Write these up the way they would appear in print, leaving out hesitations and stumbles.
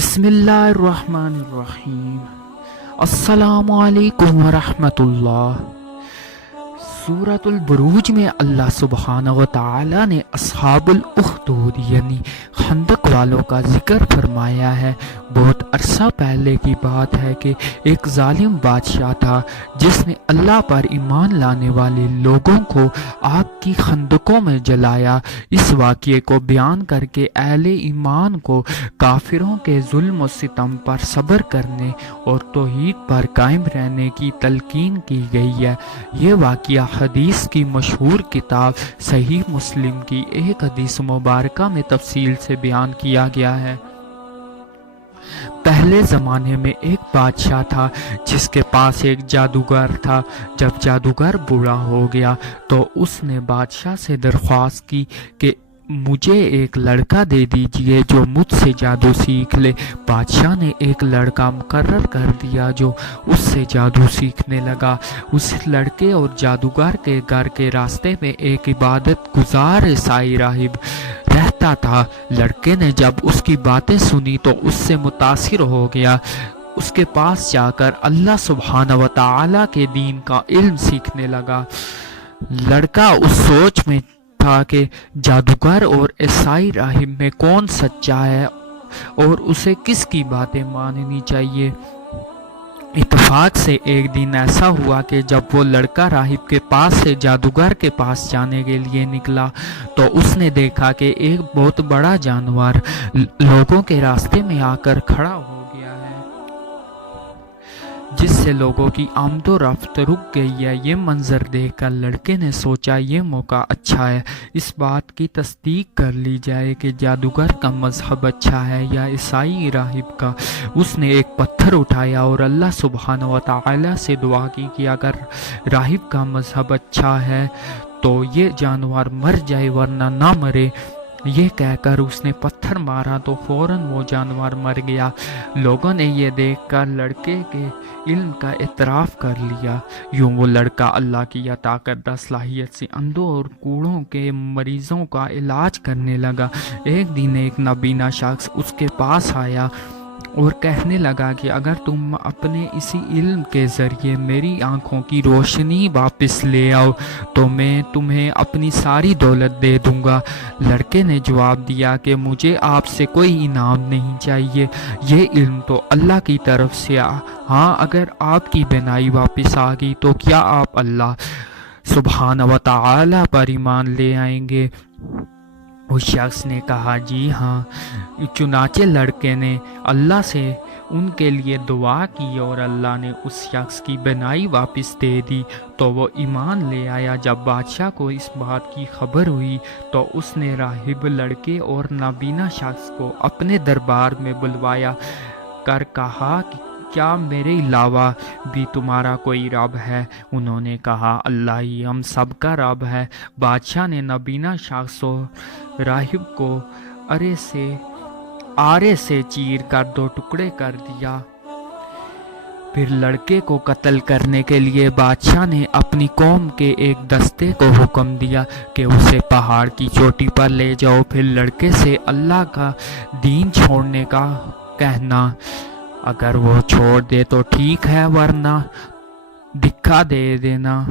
بسم اللہ الرحمن الرحیم۔ السلام علیکم ورحمۃ اللہ۔ سورۃ البروج میں اللہ سبحانہ و تعالی نے اصحاب الاخدود یعنی خندق والوں کا ذکر فرمایا ہے۔ بہت عرصہ پہلے کی بات ہے کہ ایک ظالم بادشاہ تھا جس نے اللہ پر ایمان لانے والے لوگوں کو آگ کی خندقوں میں جلایا۔ اس واقعے کو بیان کر کے اہل ایمان کو کافروں کے ظلم و ستم پر صبر کرنے اور توحید پر قائم رہنے کی تلقین کی گئی ہے۔ یہ واقعہ حدیث کی مشہور کتاب صحیح مسلم کی ایک حدیث مبارکہ میں تفصیل سے بیان کیا گیا ہے۔ پہلے زمانے میں ایک بادشاہ تھا جس کے پاس ایک جادوگر تھا۔ جب جادوگر بوڑھا ہو گیا تو اس نے بادشاہ سے درخواست کی کہ مجھے ایک لڑکا دے دیجئے جو مجھ سے جادو سیکھ لے۔ بادشاہ نے ایک لڑکا مقرر کر دیا جو اس سے جادو سیکھنے لگا۔ اس لڑکے اور جادوگر کے گھر کے راستے میں ایک عبادت گزار عیسائی راہب رہتا تھا۔ لڑکے نے جب اس کی باتیں سنی تو اس سے متاثر ہو گیا۔ اس کے پاس جا کر اللہ سبحانہ و تعالی کے دین کا علم سیکھنے لگا۔ لڑکا اس سوچ میں تھا کہ جادوگر اور عیسائی راہب میں کون سچا ہے اور اسے کس کی باتیں ماننی چاہیے۔ اتفاق سے ایک دن ایسا ہوا کہ جب وہ لڑکا راہب کے پاس سے جادوگر کے پاس جانے کے لیے نکلا تو اس نے دیکھا کہ ایک بہت بڑا جانور لوگوں کے راستے میں آ کر کھڑا ہو گیا ہے جس سے لوگوں کی آمد و رفت رک گئی ہے۔ یہ منظر دیکھ کر لڑکے نے سوچا یہ موقع اچھا ہے، اس بات کی تصدیق کر لی جائے کہ جادوگر کا مذہب اچھا ہے یا عیسائی راہب کا۔ اس نے ایک پتھر اٹھایا اور اللہ سبحانہ و تعالی سے دعا کی کہ اگر راہب کا مذہب اچھا ہے تو یہ جانور مر جائے ورنہ نہ مرے۔ یہ کہہ کر اس نے پتھر مارا تو فوراً وہ جانور مر گیا۔ لوگوں نے یہ دیکھ کر لڑکے کے علم کا اعتراف کر لیا۔ یوں وہ لڑکا اللہ کی عطا کردہ صلاحیت سے اندھوں اور کوڑوں کے مریضوں کا علاج کرنے لگا۔ ایک دن ایک نابینا شخص اس کے پاس آیا اور کہنے لگا کہ اگر تم اپنے اسی علم کے ذریعے میری آنکھوں کی روشنی واپس لے آؤ تو میں تمہیں اپنی ساری دولت دے دوں گا۔ لڑکے نے جواب دیا کہ مجھے آپ سے کوئی انعام نہیں چاہیے، یہ علم تو اللہ کی طرف سے ہاں اگر آپ کی بینائی واپس آ گئی تو کیا آپ اللہ سبحانہ و تعالی پر ایمان لے آئیں گے؟ اس شخص نے کہا جی ہاں۔ چنانچہ لڑکے نے اللہ سے ان کے لیے دعا کی اور اللہ نے اس شخص کی بینائی واپس دے دی تو وہ ایمان لے آیا۔ جب بادشاہ کو اس بات کی خبر ہوئی تو اس نے راہب، لڑکے اور نابینا شخص کو اپنے دربار میں بلوایا کر کہا کہ کیا میرے علاوہ بھی تمہارا کوئی رب ہے؟ انہوں نے کہا اللہ ہی ہم سب کا رب ہے۔ بادشاہ نے نابینا شخص اور راہب کو آرے سے چیر کر 2 ٹکڑے کر دیا۔ پھر لڑکے کو قتل کرنے کے لیے بادشاہ نے اپنی قوم کے ایک دستے کو حکم دیا کہ اسے پہاڑ کی چوٹی پر لے جاؤ، پھر لڑکے سے اللہ کا دین چھوڑنے کا کہنا۔ اگر وہ چھوڑ دے تو ٹھیک ہے ورنہ دھکا دے دینا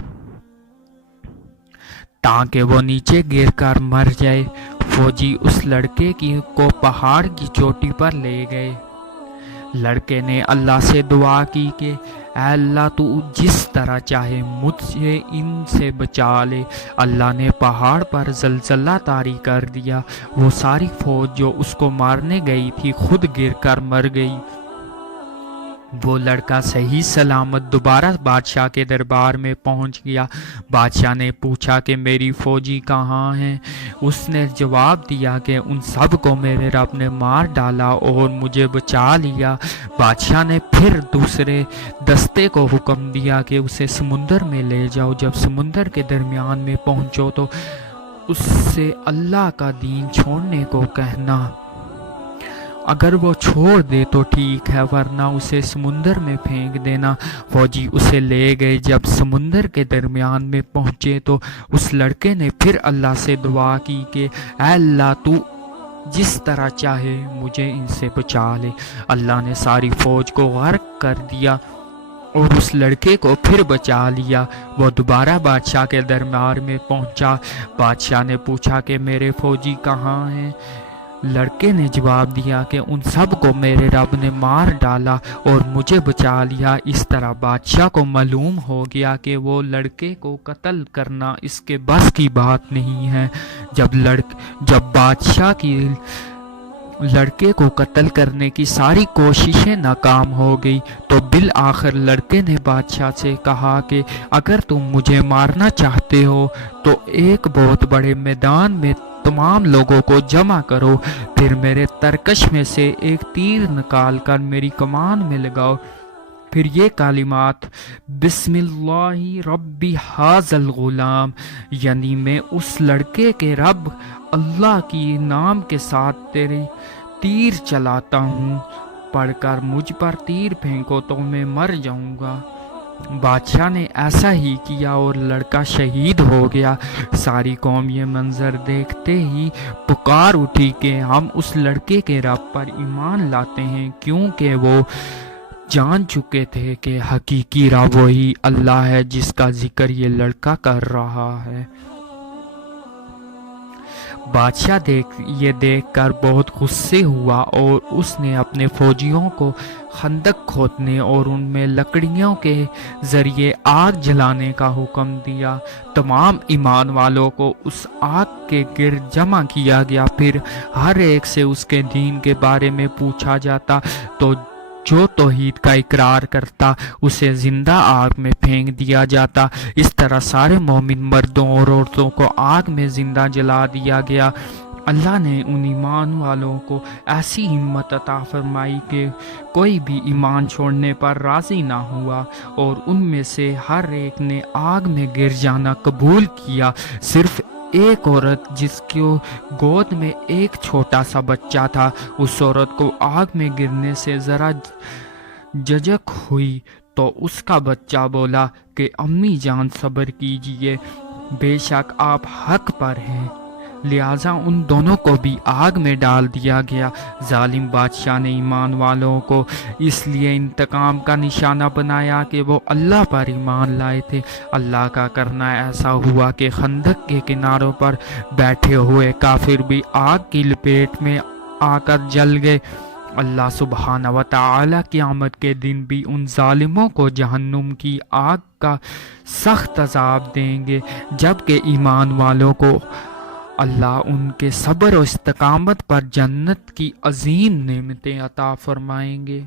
تاکہ وہ نیچے گر کر مر جائے۔ فوجی اس لڑکے کو پہاڑ کی چوٹی پر لے گئے۔ لڑکے نے اللہ سے دعا کی کہ اے اللہ تو جس طرح چاہے مجھے ان سے بچا لے۔ اللہ نے پہاڑ پر زلزلہ طاری کر دیا۔ وہ ساری فوج جو اس کو مارنے گئی تھی خود گر کر مر گئی۔ وہ لڑکا صحیح سلامت دوبارہ بادشاہ کے دربار میں پہنچ گیا۔ بادشاہ نے پوچھا کہ میری فوجی کہاں ہیں؟ اس نے جواب دیا کہ ان سب کو میرے رب نے مار ڈالا اور مجھے بچا لیا۔ بادشاہ نے پھر دوسرے دستے کو حکم دیا کہ اسے سمندر میں لے جاؤ۔ جب سمندر کے درمیان میں پہنچو تو اس سے اللہ کا دین چھوڑنے کو کہنا۔ اگر وہ چھوڑ دے تو ٹھیک ہے ورنہ اسے سمندر میں پھینک دینا۔ فوجی اسے لے گئے۔ جب سمندر کے درمیان میں پہنچے تو اس لڑکے نے پھر اللہ سے دعا کی کہ اے اللہ تو جس طرح چاہے مجھے ان سے بچا لے۔ اللہ نے ساری فوج کو غرق کر دیا اور اس لڑکے کو پھر بچا لیا۔ وہ دوبارہ بادشاہ کے دربار میں پہنچا۔ بادشاہ نے پوچھا کہ میرے فوجی کہاں ہیں؟ لڑکے نے جواب دیا کہ ان سب کو میرے رب نے مار ڈالا اور مجھے بچا لیا۔ اس طرح بادشاہ کو معلوم ہو گیا کہ وہ لڑکے کو قتل کرنا اس کے بس کی بات نہیں ہے۔ جب بادشاہ کی لڑکے کو قتل کرنے کی ساری کوششیں ناکام ہو گئی تو بالآخر لڑکے نے بادشاہ سے کہا کہ اگر تم مجھے مارنا چاہتے ہو تو ایک بہت بڑے میدان میں تمام لوگوں کو جمع کرو، پھر میرے ترکش میں سے ایک تیر نکال کر میری کمان میں لگاؤ، پھر یہ کلمات بسم اللہ ربی ھذا الغلام، یعنی میں اس لڑکے کے رب اللہ کی نام کے ساتھ تیری تیر چلاتا ہوں، پڑھ کر مجھ پر تیر پھینکو تو میں مر جاؤں گا۔ بادشاہ نے ایسا ہی کیا اور لڑکا شہید ہو گیا۔ ساری قوم یہ منظر دیکھتے ہی پکار اٹھی کہ ہم اس لڑکے کے رب پر ایمان لاتے ہیں، کیونکہ وہ جان چکے تھے کہ حقیقی رب وہی اللہ ہے جس کا ذکر یہ لڑکا کر رہا ہے۔ بادشاہ یہ دیکھ کر بہت غصے ہوا اور اس نے اپنے فوجیوں کو خندق کھودنے اور ان میں لکڑیوں کے ذریعے آگ جلانے کا حکم دیا۔ تمام ایمان والوں کو اس آگ کے گرد جمع کیا گیا، پھر ہر ایک سے اس کے دین کے بارے میں پوچھا جاتا، تو جو توحید کا اقرار کرتا اسے زندہ آگ میں پھینک دیا جاتا۔ اس طرح سارے مومن مردوں اور عورتوں کو آگ میں زندہ جلا دیا گیا۔ اللہ نے ان ایمان والوں کو ایسی ہمت عطا فرمائی کہ کوئی بھی ایمان چھوڑنے پر راضی نہ ہوا، اور ان میں سے ہر ایک نے آگ میں گر جانا قبول کیا، صرف ایک عورت جس کی گود میں ایک چھوٹا سا بچہ تھا۔ اس عورت کو آگ میں گرنے سے ذرا جھجک ہوئی تو اس کا بچہ بولا کہ امی جان صبر کیجئے، بے شک آپ حق پر ہیں۔ لہٰذا ان دونوں کو بھی آگ میں ڈال دیا گیا۔ ظالم بادشاہ نے ایمان والوں کو اس لیے انتقام کا نشانہ بنایا کہ وہ اللہ پر ایمان لائے تھے۔ اللہ کا کرنا ایسا ہوا کہ خندق کے کناروں پر بیٹھے ہوئے کافر بھی آگ کی لپیٹ میں آ کر جل گئے۔ اللہ سبحانہ و تعالی قیامت کے دن بھی ان ظالموں کو جہنم کی آگ کا سخت عذاب دیں گے، جبکہ ایمان والوں کو اللہ ان کے صبر و استقامت پر جنت کی عظیم نعمتیں عطا فرمائیں گے۔